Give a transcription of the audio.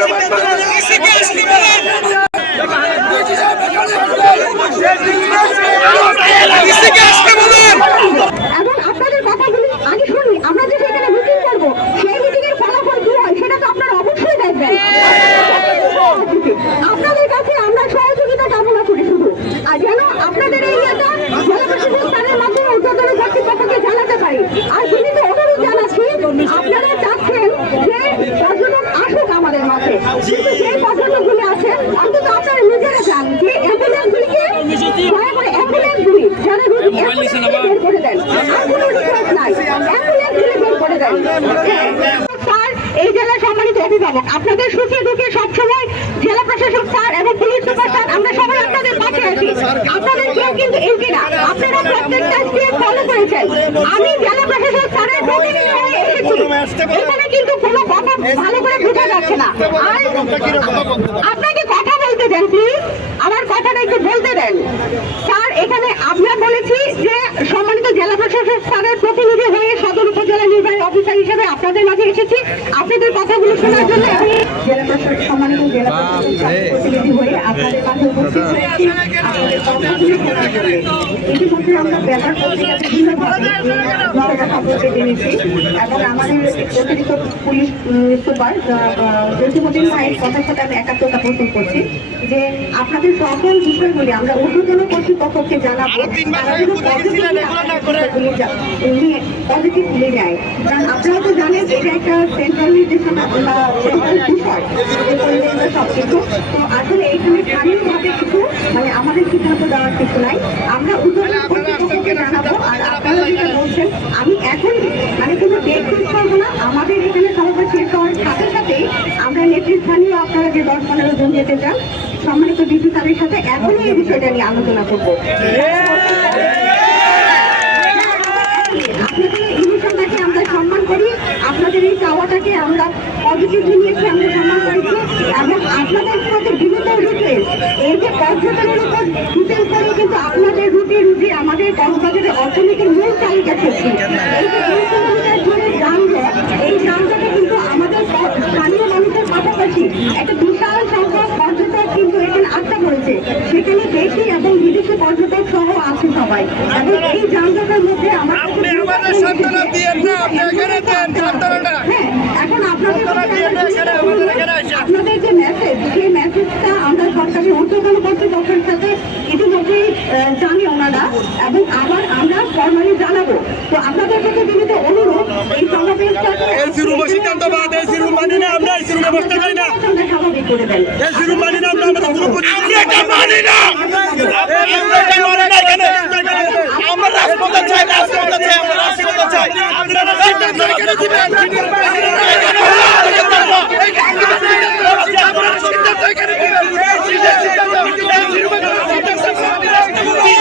এখন আপনাদের কথাগুলি আগে শুনি আমরা যে সেখানে মিটিং করব সেই মিটিং এর ফলাফল কি হয় সেটা তো আপনারা অবশ্যই দেখবেন আপনাদের কাছে আমরা সহযোগিতা কামনা করি শুধু আর যেন আপনাদের এই ইয়েটা জেলা প্রশাসন স্থানের মাধ্যমে উদ্যোতন কর্তৃপক্ষকে জানাতে পারি আর বিনীত অনুরোধ জানাচ্ছি আপনারা চাচ্ছেন যে পর্যটক মাঝে কিন্তু যে পর্যটকগুলি আছে অন্তত আপনারা নিজেরা চান যে অ্যাম্বুলেন্সগুলিকে দয়া করে অ্যাম্বুলেন্সগুলি যারা রোগী অ্যাম্বুলেন্সগুলি বের করে দেন। আর কোনো রিকোয়েস্ট নাই। অ্যাম্বুলেন্সগুলি বের করে দেন। এই জেলার সম্মানিত অভিভাবক আপনাদের সুখে দুঃখে সবসময় জেলা প্রশাসক স্যার এবং পুলিশ সুপার স্যার আমরা সবাই আপনাদের পাশে আছি। আপনাদের কেউ কিন্তু এমপি না। আপনারা প্রত্যেকটা স্টেপ ফলো করেছেন। আমি জেলা প্রশাসক এখানে কিন্তু কোনো কথা ভালো করে বোঝা যাচ্ছে না। আর আপনাকে কথা বলতে দেন প্লিজ আমার কথাটা একটু বলতে দেন। স্যার এখানে আমরা বলেছি যে সম্মানিত জেলা প্রশাসক স্যারের প্রতিনিধি হয়ে সদর উপজেলা নির্বাহী অফিসার হিসেবে আপনাদের মাঝে এসেছি। আপনাদের কথাগুলো শোনার জন্য জেলা প্রশাসক সম্মানিত জেলা প্রশাসক ইতিমধ্যে আমরা ব্যাপার পত্রিকাতে বিভিন্নভাবে বিষয়টা সম্পর্কে জেনেছি আমাদের অতিরিক্ত পুলিশ সুপার জসিমুদ্দিন ভাইয়ের কথার সাথে আমি একাত্মতা পোষণ করছি যে আপনাদের সকল বিষয়গুলি আমরা ঊর্ধ্বতন কর্তৃপক্ষকে জানাব বিষয়গুলি জা- নিয়ে নেয় কারণ আপনারা তো জানেন এটা একটা সেন্ট্রাল নির্দেশনা বিষয় পরিবেশটা সবকিছু তো আসলে এইখানে স্থানীয়ভাবে কিছু মানে আমাদের সিদ্ধান্ত দেওয়ার কিছু নাই। আমরা ঊর্ধ্বতন কর্তৃপক্ষকে জানাব আর আপনারা যেটা বলছেন আমি এখন মানে কোনো ডেট ফিক্স করব না। আমাদের এখানে সমাবেশ শেষ হওয়ার সাথে সাথেই আমরা নেতৃস্থানীয় আপনারা যে দশ পনেরো জন যেতে চান সম্মানিত ডিসি স্যারের সাথে এখনই এই বিষয়টা নিয়ে আলোচনা করব। আপনাদের এই আমরা সম্মান করি আপনাদের এই চাওয়াটাকে আমরা পজিটিভলি নিয়েছি আমরা সম্মান করেছি এবং আপনাদের সাথে বিভিন্ন রুটে এই যে পর্যটনের উপর রুটের উপরে কিন্তু আপনাদের রুটে রুটে আমাদের কক্সবাজারের অর্থনীতির মূল চালিকা শক্তি আমাদের মানুষের পাশাপাশি একটা বিশাল সংখ্যক পর্যটক কিন্তু এখানে আটকা পড়েছে সেখানে দেশি এবং বিদেশি পর্যটক সহ আছে সবাই এবং এই যানজটের মধ্যে আমাদের এখন আপনাদের সান্ত্বনা দিয়েন না, এখানে, আমাদের এখানে আসেন। আপনাদের যে মেসেজ সেই মেসেজটা আমরা সরকারি ঊর্ধ্বতন কর্তৃপক্ষের সাথে ইতিমধ্যেই জানি ওনারা এবং আবার আমরা ফর্মালি জানাব তো আপনাদের কাছে বিনীত অনুরোধ এই সমাবেশটা এসি রুমে সিদ্ধান্তবাদ, এসি রুম মানি না, আমরা রুমে বসতে চাই না। স্বাভাবিক করে দেন এসি রুম মানি না, আমরা আমাদের গ্রুপ আমরা এটা মানি না। আমরা এটা মানি না আমরা রাজপথে চাই, আমরা।